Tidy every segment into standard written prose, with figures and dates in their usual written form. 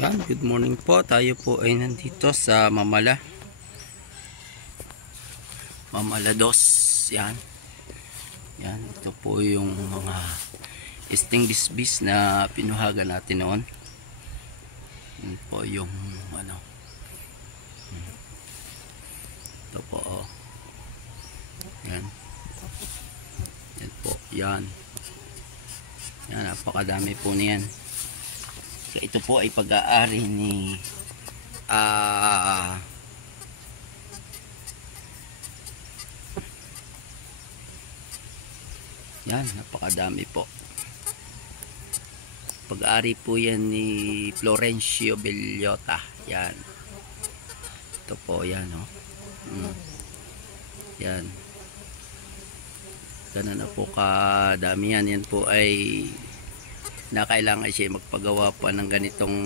Yan, good morning po. Tayo po ay nandito sa Mamala 2. Yan. Yan, ito po yung mga stingless bees na pinuhagan natin noon. Yan po yung ano. Ito po, oh. Yan. Yan po, yan. Yan, napakadami po niyan. So, ito po ay pag-aari ni yan, napakadami po. Pag-aari po yan ni Florencio Bellota. Yan. Ito po, yan, oh. Yan. Ganun na po kadami yan. Yan po ay na kailangan siya magpagawa pa ng ganitong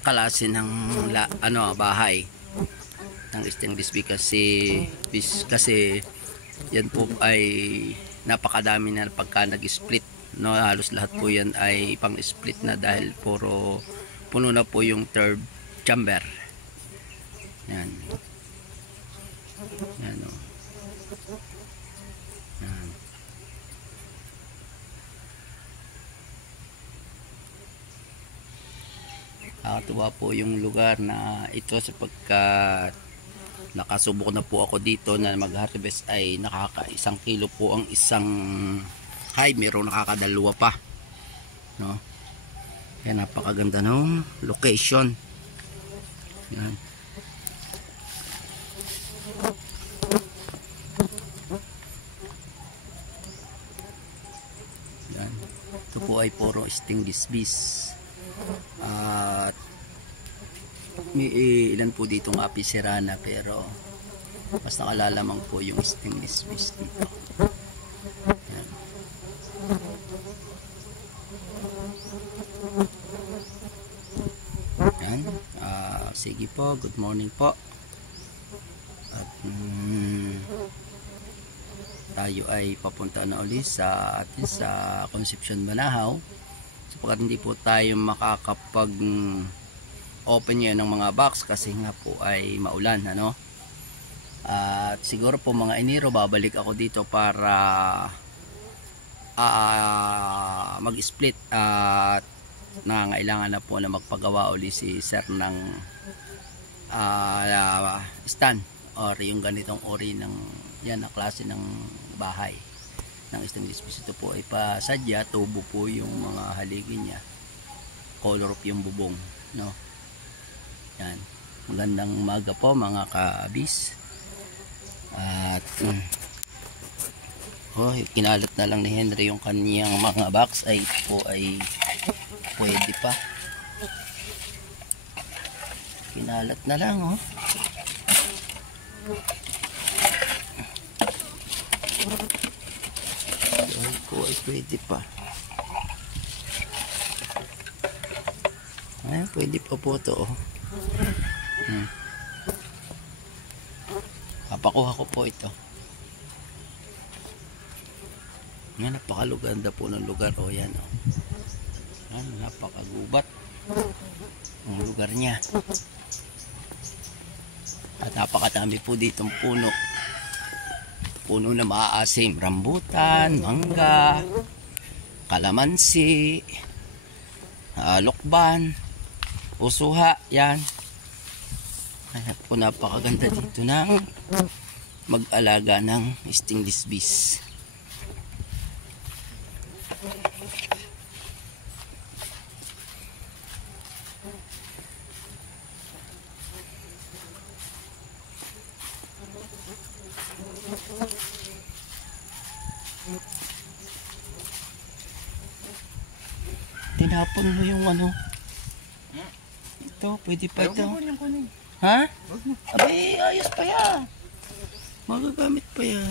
klase ng bahay ng stainless kasi yan po ay napakadami na pagka nag-split, no? Halos lahat po yan ay pang split na dahil puro puno na po yung third chamber. Yan. Yan, oh. Yan. Nakatuwa po yung lugar na ito sapagkat nakasubok na po ako dito na mag-harvest ay nakaka-1 kilo po ang isang hive. Mayroong nakakadalawa pa, no? Kaya napakaganda ng location. Yan. Yan. Ito po ay puro stingless bees. At may ilan po ditong apicerana pero mas nakalalamang po yung stingless bees dito. Yan. Yan. Sige po, good morning po. At tayo ay papunta na ulit sa Concepcion, Banahaw. Sapagkat hindi po tayo makakapag open yan ng mga box kasi nga po ay maulan, ano? At siguro po mga Enero babalik ako dito para mag-split at nangailangan na po na magpagawa uli si sir ng stand or yung ganitong ori ng yan na klase ng bahay ng stainless bees. Ito po ay pasadya, tubo po yung mga haligi niya, color of yung bubong, no? Yan, magandang umaga po mga ka-bees. At kinalat na lang ni Henry yung kaniyang mga box. Ay ito po ay pwede pa, kinalat na lang, oh. Ay po ay pwede pa. Ay pwede pa po to, oh. Papakuha ko po ito. Yan, napakaluganda po ng lugar, oh. Yan, oh. Yan, napakagubat ang lugar niya. At napakadami po ditong puno. Puno na maaasim, rambutan, mangga, kalamansi, lokban, usuha. Yan. Kaya po napakaganda dito ng mag-alaga ng stainless bees. Tinapon mo yung ano. Ito, pwede pa ito. Ha? Abay, ayos pa yan. Magagamit pa yan.